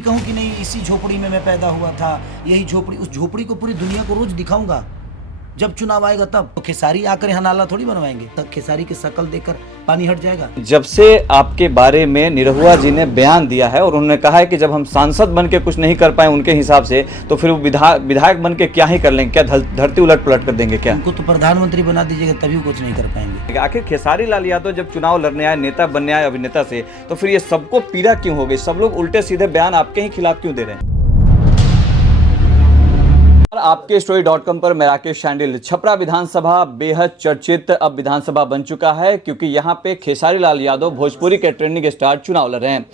कहूँ कि नहीं इसी झोपड़ी में मैं पैदा हुआ था, यही झोपड़ी, उस झोपड़ी को पूरी दुनिया को रोज दिखाऊंगा। जब चुनाव आएगा तब तो खेसारी आकर यहाँ नाला थोड़ी बनवाएंगे, तब खेसारी की शक्ल देखकर पानी हट जाएगा। जब से आपके बारे में निरहुआ जी ने बयान दिया है और उन्होंने कहा है कि जब हम सांसद बन के कुछ नहीं कर पाए उनके हिसाब से, तो फिर वो विधायक बन के क्या ही कर लेंगे? क्या धरती उलट पलट कर देंगे क्या? उनको तो प्रधानमंत्री बना दीजिएगा तभी कुछ नहीं कर पाएंगे। आखिर खेसारी लाल यादव जब चुनाव लड़ने आए, नेता बनने आए अभिनेता से, तो फिर ये सबको पीड़ा क्यों हो गई? सब लोग उल्टे सीधे बयान आपके ही खिलाफ क्यों दे रहे हैं? आपके स्टोरी.com पर मैं राकेश शांडिल। छपरा विधानसभा बेहद चर्चित अब विधानसभा बन चुका है, क्योंकि यहाँ पे खेसारी लाल यादव भोजपुरी के ट्रेंडिंग स्टार चुनाव लड़ रहे हैं।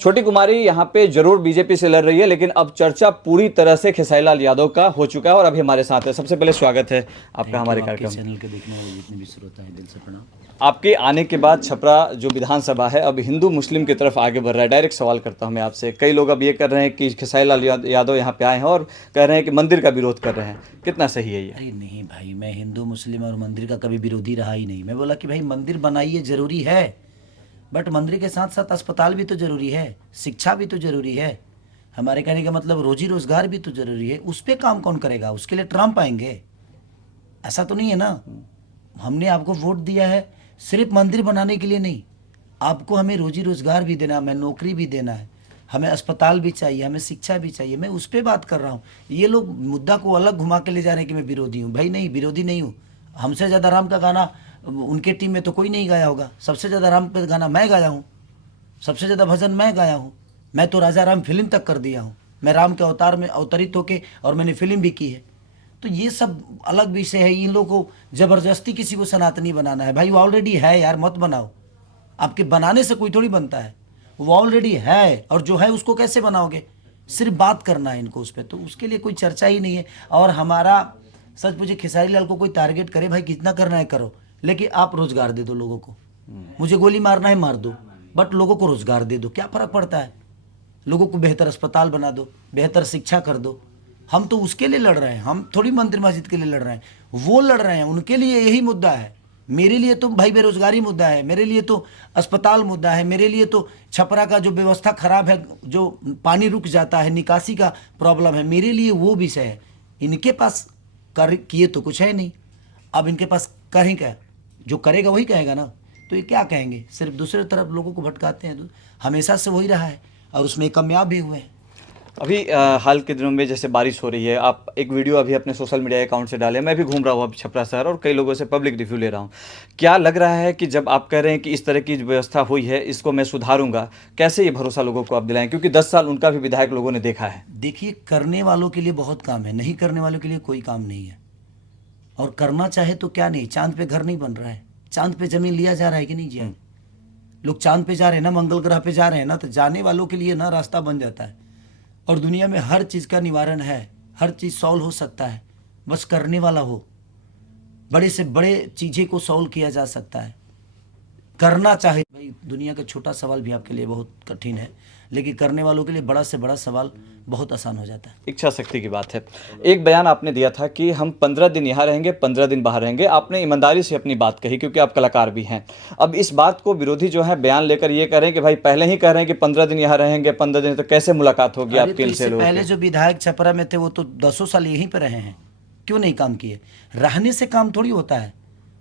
छोटी कुमारी यहाँ पे जरूर बीजेपी से लड़ रही है, लेकिन अब चर्चा पूरी तरह से खेसारी लाल यादव का हो चुका है और अभी हमारे साथ है। सबसे पहले स्वागत है आपका हमारे कार्यक्रम। चैनल के देखने वाले जितने भी श्रोता हैं, दिल से प्रणाम। आपके आने के बाद छपरा जो विधानसभा है अब हिंदू मुस्लिम की तरफ आगे बढ़ रहा है। डायरेक्ट सवाल करता हूं मैं आपसे, कई लोग अब ये कर रहे हैं कि खेसारी लाल यादव यहाँ पे आए हैं और कह रहे हैं कि मंदिर का विरोध कर रहे हैं, कितना सही है ये? अरे नहीं भाई, मैं हिंदू मुस्लिम और मंदिर का कभी विरोधी रहा ही नहीं। मैं बोला कि भाई मंदिर बनाइए, जरूरी है, बट मंदिर के साथ साथ अस्पताल भी तो जरूरी है, शिक्षा भी तो जरूरी है। हमारे कहने का मतलब रोजी रोजगार भी तो जरूरी है। उस पर काम कौन करेगा? उसके लिए ट्रम्प आएंगे? ऐसा तो नहीं है ना। हमने आपको वोट दिया है सिर्फ मंदिर बनाने के लिए नहीं, आपको हमें रोजी रोजगार भी देना है, हमें नौकरी भी देना है, हमें अस्पताल भी चाहिए, हमें शिक्षा भी चाहिए। मैं उस पर बात कर रहा हूँ। ये लोग मुद्दा को अलग घुमा के ले जा रहे हैं कि मैं विरोधी हूँ। भाई नहीं, विरोधी नहीं हूँ। हमसे ज़्यादा राम का गाना उनके टीम में तो कोई नहीं गाया होगा। सबसे ज़्यादा राम का गाना मैं गाया हूँ, सबसे ज़्यादा भजन मैं गाया हूँ। मैं तो राजा राम फिल्म तक कर दिया हूँ। मैं राम के अवतार में अवतरित होके और मैंने फिल्म भी की है। तो ये सब अलग विषय है। इन लोगों को ज़बरदस्ती किसी को सनातनी बनाना है। भाई वो ऑलरेडी है यार, मत बनाओ। आपके बनाने से कोई थोड़ी बनता है, वो ऑलरेडी है, और जो है उसको कैसे बनाओगे? सिर्फ बात करना है इनको उस पर, तो उसके लिए कोई चर्चा ही नहीं है। और हमारा सच पूछे, खेसारी लाल को कोई टारगेट करे, भाई कितना करना है करो, लेकिन आप रोजगार दे दो लोगों को। मुझे गोली मारना है मार दो, बट लोगों को रोजगार दे दो, क्या फ़र्क पड़ता है? लोगों को बेहतर अस्पताल बना दो, बेहतर शिक्षा कर दो। हम तो उसके लिए लड़ रहे हैं, हम थोड़ी मंदिर मस्जिद के लिए लड़ रहे हैं। वो लड़ रहे हैं, उनके लिए यही मुद्दा है। मेरे लिए तो भाई बेरोजगारी मुद्दा है, मेरे लिए तो अस्पताल मुद्दा है, मेरे लिए तो छपरा का जो व्यवस्था खराब है, जो पानी रुक जाता है, निकासी का प्रॉब्लम है, मेरे लिए वो विषय है। इनके पास कर किए तो कुछ है नहीं, अब इनके पास करें क्या? जो करेगा वही कहेगा ना। तो ये क्या कहेंगे? सिर्फ दूसरे तरफ लोगों को भटकाते हैं। हमेशा से वही रहा है और उसमें कामयाब भी हुए हैं। अभी हाल के दिनों में जैसे बारिश हो रही है, आप एक वीडियो अभी अपने सोशल मीडिया अकाउंट से डाले। मैं भी घूम रहा हूँ अब छपरा शहर और कई लोगों से पब्लिक रिव्यू ले रहा हूँ। क्या लग रहा है कि जब आप कह रहे हैं कि इस तरह की व्यवस्था हुई है, इसको मैं सुधारूंगा, कैसे ये भरोसा लोगों को आप दिलाएं? क्योंकि 10 साल उनका भी विधायक लोगों ने देखा है। देखिए, करने वालों के लिए बहुत काम है, नहीं करने वालों के लिए कोई काम नहीं है। और करना चाहे तो क्या नहीं, चांद पे घर नहीं बन रहा है, चांद पे जमीन लिया जा रहा है कि नहीं जी? लोग चांद पे जा रहे हैं ना, मंगल ग्रह पे जा रहे हैं ना, तो जाने वालों के लिए ना रास्ता बन जाता है। और दुनिया में हर चीज़ का निवारण है, हर चीज़ सॉल्व हो सकता है, बस करने वाला हो। बड़े से बड़े चीज़ें को सॉल्व किया जा सकता है, करना चाहे। भाई दुनिया का छोटा सवाल भी आपके लिए बहुत कठिन है, लेकिन करने वालों के लिए बड़ा से बड़ा सवाल बहुत आसान हो जाता है। इच्छा शक्ति की बात है। एक बयान आपने दिया था कि हम 15 दिन यहाँ रहेंगे, 15 दिन बाहर रहेंगे। आपने ईमानदारी से अपनी बात कही, क्योंकि आप कलाकार भी हैं। अब इस बात को विरोधी जो है बयान लेकर ये कह रहे हैं कि भाई पहले ही कह रहे हैं कि 15 दिन यहाँ रहेंगे, 15 दिन, तो कैसे मुलाकात होगी आपकी इनसे? लोगों पहले जो विधायक छपरा में थे वो तो 10 साल यहीं पर रहे हैं, क्यों नहीं काम किए? रहने से काम थोड़ी होता है,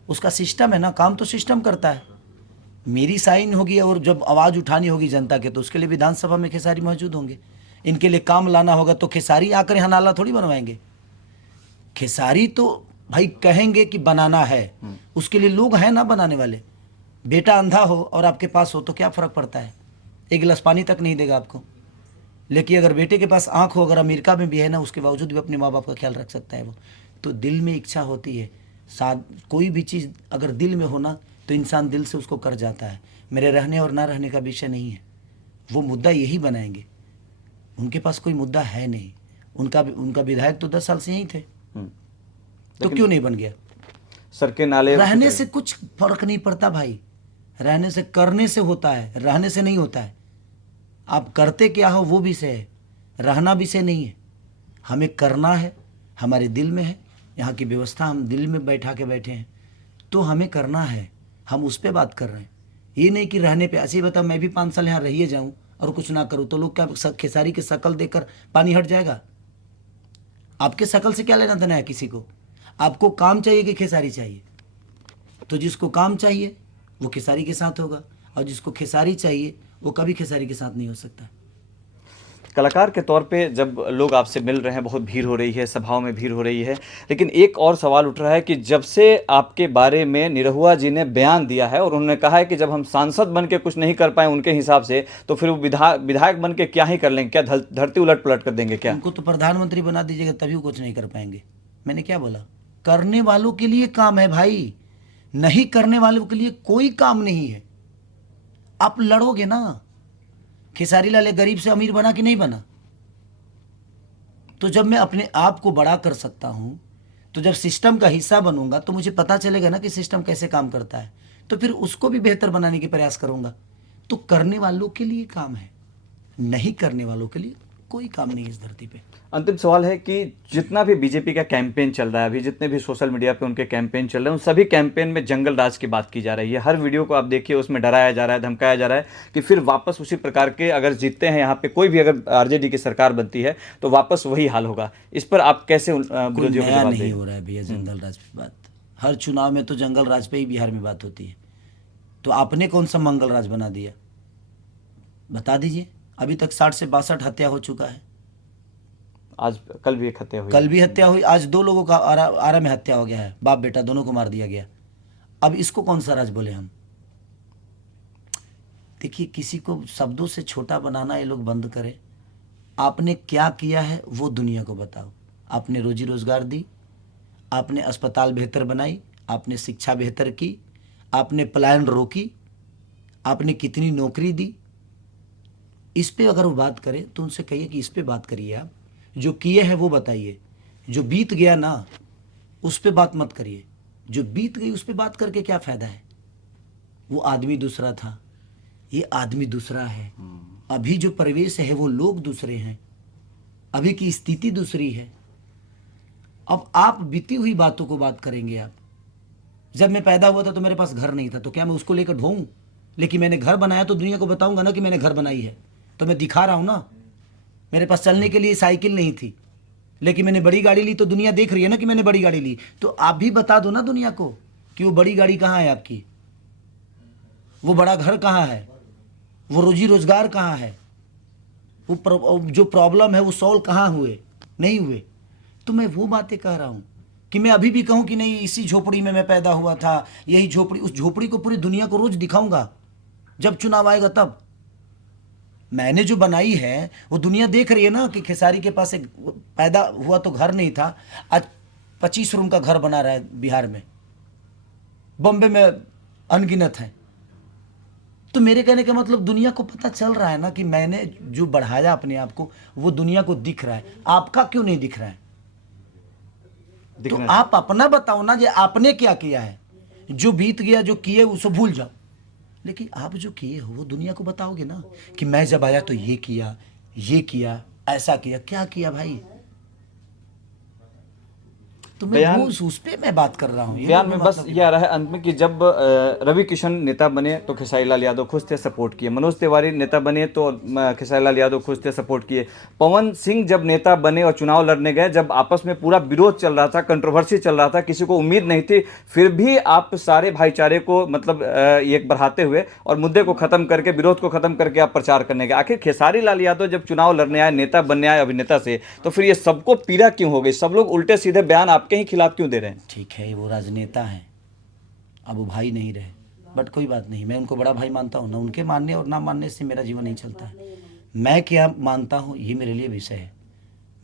उसका सिस्टम है ना, काम तो सिस्टम करता है। मेरी साइन होगी और जब आवाज़ उठानी होगी जनता के, तो उसके लिए विधानसभा में खेसारी मौजूद होंगे। इनके लिए काम लाना होगा तो खेसारी आकर यहाँ नाला थोड़ी बनवाएंगे। खेसारी तो भाई कहेंगे कि बनाना है, उसके लिए लोग हैं ना बनाने वाले। बेटा अंधा हो और आपके पास हो तो क्या फ़र्क पड़ता है? एक गिलास पानी तक नहीं देगा आपको। लेकिन अगर बेटे के पास आँख हो, अगर अमेरिका में भी है ना, उसके बावजूद भी अपने माँ बाप का ख्याल रख सकता है वो। तो दिल में इच्छा होती है, साथ कोई भी चीज़ अगर दिल में हो ना, तो इंसान दिल से उसको कर जाता है। मेरे रहने और ना रहने का विषय नहीं है, वो मुद्दा यही बनाएंगे। उनके पास कोई मुद्दा है नहीं। उनका विधायक तो 10 साल से यहीं थे, तो क्यों नहीं बन गया? सर के नाले रहने से कुछ फर्क नहीं पड़ता भाई, रहने से करने से होता है, रहने से नहीं होता है। आप करते क्या हो वो विषय है, रहना विषय नहीं है। हमें करना है, हमारे दिल में है, यहाँ की व्यवस्था हम दिल में बैठा के बैठे हैं, तो हमें करना है, हम उस पर बात कर रहे हैं। ये नहीं कि रहने पे ऐसे ही बता मैं भी 5 साल यहाँ रहिए जाऊँ, और कुछ ना करूँ तो लोग क्या खेसारी की शक्ल देखकर पानी हट जाएगा? आपके शक्ल से क्या लेना देना है किसी को? आपको काम चाहिए कि खेसारी चाहिए? तो जिसको काम चाहिए वो खेसारी के साथ होगा, और जिसको खेसारी चाहिए वो कभी खेसारी के साथ नहीं हो सकता। कलाकार के तौर पे जब लोग आपसे मिल रहे हैं, बहुत भीड़ हो रही है, सभाओं में भीड़ हो रही है, लेकिन एक और सवाल उठ रहा है कि जब से आपके बारे में निरहुआ जी ने बयान दिया है और उन्होंने कहा है कि जब हम सांसद बन के कुछ नहीं कर पाए उनके हिसाब से, तो फिर वो विधायक बन के क्या ही कर लेंगे? क्या धरती उलट पलट कर देंगे क्या? उनको तो प्रधानमंत्री बना दीजिएगा तभी वो कुछ नहीं कर पाएंगे। मैंने क्या बोला? करने वालों के लिए काम है भाई, नहीं करने वालों के लिए कोई काम नहीं है। आप लड़ोगे ना। खेसारी लाल एक गरीब से अमीर बना कि नहीं बना? तो जब मैं अपने आप को बड़ा कर सकता हूं, तो जब सिस्टम का हिस्सा बनूंगा तो मुझे पता चलेगा ना कि सिस्टम कैसे काम करता है, तो फिर उसको भी बेहतर बनाने के प्रयास करूंगा। तो करने वालों के लिए काम है, नहीं करने वालों के लिए कोई काम नहीं है इस धरती पे। अंतिम सवाल है कि जितना भी बीजेपी का कैंपेन चल रहा है अभी, जितने भी सोशल मीडिया पे उनके कैंपेन चल रहे हैं, उन सभी कैंपेन में जंगल राज की बात की जा रही है। हर वीडियो को आप देखिए, उसमें डराया जा रहा है, धमकाया जा रहा है कि फिर वापस उसी प्रकार के, अगर जीतते हैं यहाँ पे कोई भी, अगर आरजेडी की सरकार बनती है तो वापस वही हाल होगा। इस पर आप कैसे कोई विरोधियों को नया जवाब नहीं देंगे? हो रहा है भैया जंगल राज पे बात। हर चुनाव में तो जंगल राज पे ही बिहार में बात होती है। तो आपने कौन सा मंगल राज बना दिया? बता दीजिए। अभी तक 60 से 62 हत्या हो चुका है। आज कल भी एक हत्या हुई कल है। भी हत्या हुई, आज 2 लोगों का आरा में हत्या हो गया है, बाप बेटा दोनों को मार दिया गया। अब इसको कौन सा राज बोले हम? देखिए, किसी को शब्दों से छोटा बनाना ये लोग बंद करें। आपने क्या किया है वो दुनिया को बताओ। आपने रोजी रोजगार दी, आपने अस्पताल बेहतर बनाई, आपने शिक्षा बेहतर की, आपने पलायन रोकी, आपने कितनी नौकरी दी। इस पे अगर वो बात करें तो उनसे कहिए कि इस पे बात करिए, आप जो किए हैं वो बताइए। जो बीत गया ना उस पे बात मत करिए। जो बीत गई उस पे बात करके क्या फायदा है? वो आदमी दूसरा था, ये आदमी दूसरा है। अभी जो परिवेश है वो लोग दूसरे हैं, अभी की स्थिति दूसरी है। अब आप बीती हुई बातों को बात करेंगे आप। जब मैं पैदा हुआ था तो मेरे पास घर नहीं था, तो क्या मैं उसको लेकर ढोऊं? लेकिन मैंने घर बनाया तो दुनिया को बताऊंगा ना कि मैंने घर बनाई है। तो मैं दिखा रहा हूं ना। मेरे पास चलने के लिए साइकिल नहीं थी, लेकिन मैंने बड़ी गाड़ी ली तो दुनिया देख रही है ना कि मैंने बड़ी गाड़ी ली। तो आप भी बता दो ना दुनिया को कि वो बड़ी गाड़ी कहाँ है आपकी, वो बड़ा घर कहाँ है, वो रोजी रोजगार कहाँ है, वो जो प्रॉब्लम है वो सॉल्व कहाँ हुए, नहीं हुए। तो मैं वो बातें कह रहा हूँ कि मैं अभी भी कहूँ कि नहीं इसी झोपड़ी में मैं पैदा हुआ था, यही झोपड़ी, उस झोपड़ी को पूरी दुनिया को रोज दिखाऊंगा जब चुनाव आएगा तब। मैंने जो बनाई है वो दुनिया देख रही है ना कि खेसारी के पास एक पैदा हुआ तो घर नहीं था, आज 25 रूम का घर बना रहा है बिहार में, बॉम्बे में अनगिनत है। तो मेरे कहने का मतलब दुनिया को पता चल रहा है ना कि मैंने जो बढ़ाया अपने आप को वो दुनिया को दिख रहा है। आपका क्यों नहीं दिख रहा है? तो आप अपना बताओ ना, जो आपने क्या किया है। जो बीत गया, जो किए उसको भूल जाओ, लेकिन आप जो किए हो वो दुनिया को बताओगे ना कि मैं जब आया तो ये किया, ऐसा किया। क्या किया भाई? तो मैं बयान वो उस पे मैं बात कर रहा हूँ। बयान में बस ये आ रहा है अंत में कि जब रवि किशन नेता बने तो खेसारी लाल यादव खुश थे, सपोर्ट किए। मनोज तिवारी नेता बने तो खेसारी लाल यादव खुश थे, सपोर्ट किए। पवन सिंह जब नेता बने और चुनाव लड़ने गए, जब आपस में पूरा विरोध चल रहा था, कंट्रोवर्सी चल रहा था, किसी को उम्मीद नहीं थी, फिर भी आप सारे भाईचारे को मतलब एक बढ़ाते हुए और मुद्दे को खत्म करके, विरोध को खत्म करके आप प्रचार करने गए। आखिर खेसारी लाल यादव जब चुनाव लड़ने आए, नेता बनने आए अभिनेता से, तो फिर ये सबको पीड़ा क्यों हो गई? सब लोग उल्टे सीधे बयान आपके ही खिलाफ क्यों दे रहे हैं? ठीक है, वो राजनेता हैं, अब वो भाई नहीं रहे, बट कोई बात नहीं। मैं उनको बड़ा भाई मानता हूँ ना। उनके मानने और ना मानने से मेरा जीवन नहीं चलता है। मैं क्या मानता हूँ ये मेरे लिए विषय है।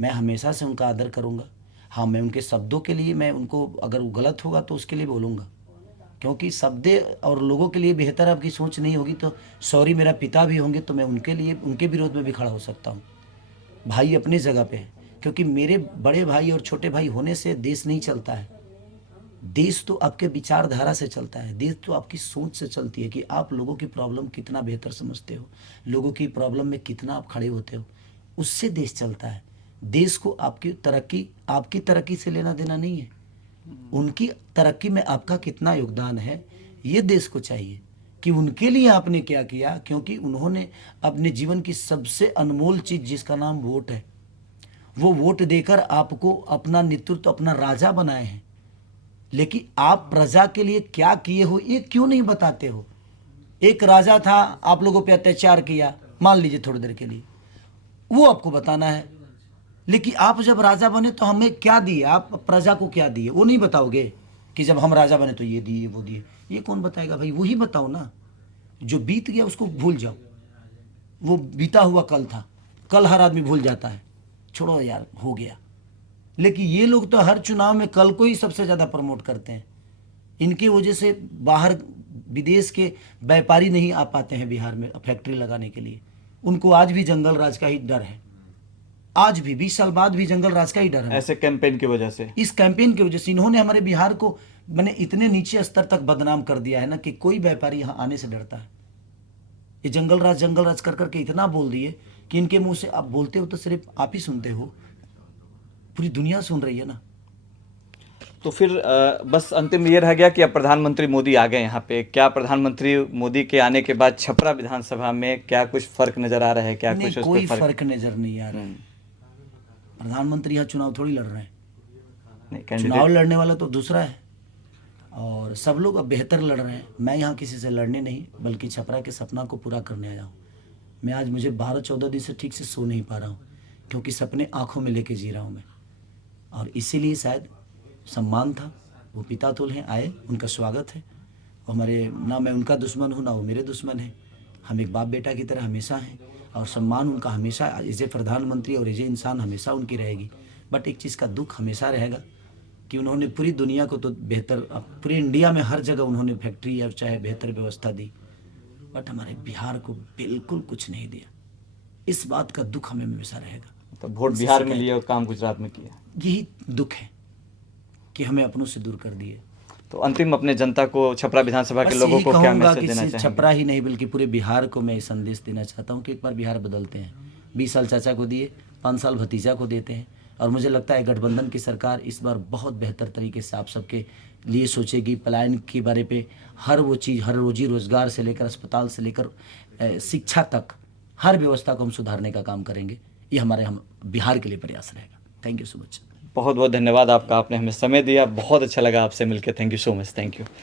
मैं हमेशा से उनका आदर करूँगा। हाँ, मैं उनके शब्दों के लिए, मैं उनको अगर वो गलत होगा तो उसके लिए बोलूँगा, क्योंकि शब्द और लोगों के लिए बेहतर आपकी सोच नहीं होगी तो सॉरी, मेरा पिता भी होंगे तो मैं उनके लिए, उनके विरोध में भी खड़ा हो सकता हूँ। भाई अपनी जगह पे है, क्योंकि मेरे बड़े भाई और छोटे भाई होने से देश नहीं चलता है। देश तो आपके विचारधारा से चलता है, देश तो आपकी सोच से चलती है कि आप लोगों की प्रॉब्लम कितना बेहतर समझते हो, लोगों की प्रॉब्लम में कितना आप खड़े होते हो, उससे देश चलता है। देश को आपकी तरक्की से लेना देना नहीं है। उनकी तरक्की में आपका कितना योगदान है ये देश को चाहिए। कि उनके लिए आपने क्या किया, क्योंकि उन्होंने अपने जीवन की सबसे अनमोल चीज जिसका नाम वोट है, वो वोट देकर आपको अपना नेतृत्व, अपना राजा बनाए हैं। लेकिन आप प्रजा के लिए क्या किए हो ये क्यों नहीं बताते हो? एक राजा था, आप लोगों पे अत्याचार किया, मान लीजिए थोड़ी देर के लिए, वो आपको बताना है। लेकिन आप जब राजा बने तो हमें क्या दिए, आप प्रजा को क्या दिए, वो नहीं बताओगे कि जब हम राजा बने तो ये दिए वो दिए। ये कौन बताएगा भाई? वही बताओ ना। जो बीत गया उसको भूल जाओ, वो बीता हुआ कल था, कल हर आदमी भूल जाता है, छोड़ो यार हो गया। लेकिन ये लोग तो हर चुनाव में कल को ही सबसे ज़्यादा प्रमोट करते हैं। इनकी वजह से बाहर विदेश के व्यापारी नहीं आ पाते हैं बिहार में फैक्ट्री लगाने के लिए। उनको आज भी जंगल राज का ही डर है, आज भी 20 साल बाद भी जंगल राज का ही डर है। ऐसे कैंपेन की वजह से, इस कैंपेन की वजह से इन्होंने हमारे बिहार को मैंने इतने नीचे स्तर तक बदनाम कर दिया है ना कि कोई व्यापारी यहाँ आने से डरता है। ये जंगल राज कर करके इतना बोल दिए कि इनके मुंह से आप बोलते हो तो सिर्फ आप ही सुनते हो, पूरी दुनिया सुन रही है ना। तो फिर बस अंतिम ये रह गया कि अब प्रधानमंत्री मोदी आ गए यहाँ पे, क्या प्रधानमंत्री मोदी के आने के बाद छपरा विधानसभा में क्या कुछ फर्क नजर आ रहा है? क्या नहीं, कुछ उस कोई पे फर्क नजर नहीं आ रहा है। प्रधानमंत्री यहाँ चुनाव थोड़ी लड़ रहे हैं, नहीं, चुनाव कैंडिडेट लड़ने वाला तो दूसरा है, और सब लोग अब बेहतर लड़ रहे हैं। मैं यहाँ किसी से लड़ने नहीं, बल्कि छपरा के सपना को पूरा करने आया हूँ। मैं आज मुझे 12-14 दिन से ठीक से सो नहीं पा रहा हूँ, क्योंकि सपने आंखों में लेके जी रहा हूँ मैं। और इसीलिए शायद सम्मान था, वो पिता तुल हैं, आए, उनका स्वागत है। वो हमारे, ना मैं उनका दुश्मन हूँ ना वो मेरे दुश्मन हैं, हम एक बाप बेटा की तरह हमेशा हैं। और सम्मान उनका हमेशा एज ए प्रधानमंत्री और एज ए इंसान हमेशा उनकी रहेगी। बट एक चीज़ का दुख हमेशा रहेगा कि उन्होंने पूरी दुनिया को तो बेहतर, पूरे इंडिया में हर जगह उन्होंने फैक्ट्री या चाहे बेहतर व्यवस्था दी, बट हमारे बिहार को बिल्कुल कुछ नहीं दिया। इस बात का दुख हमें हमेशा रहेगा। तो वोट बिहार में लिए और काम गुजरात में किया, यही दुख है कि हमें अपनों से दूर कर दिए। तो अंतिम अपने जनता को, छपरा विधानसभा के बस लोगों यही को क्या कहूँगा मैसेज कि देना सिर्फ चाहेंगे? छपरा ही नहीं बल्कि पूरे बिहार को मैं संदेश देना चाहता हूँ कि एक बार बिहार बदलते हैं। 20 साल चाचा को दिए, 5 साल भतीजा को देते हैं, और मुझे लगता है गठबंधन की सरकार इस बार बहुत बेहतर तरीके से आप सबके लिए सोचेगी। पलायन के बारे पे हर वो चीज़, हर रोजी रोजगार से लेकर अस्पताल से लेकर शिक्षा तक हर व्यवस्था को हम सुधारने का काम करेंगे। ये हम बिहार के लिए प्रयास रहेगा। Thank you so much. बहुत बहुत धन्यवाद आपका, आपने हमें समय दिया, बहुत अच्छा लगा आपसे मिलकर। Thank you so much. Thank you.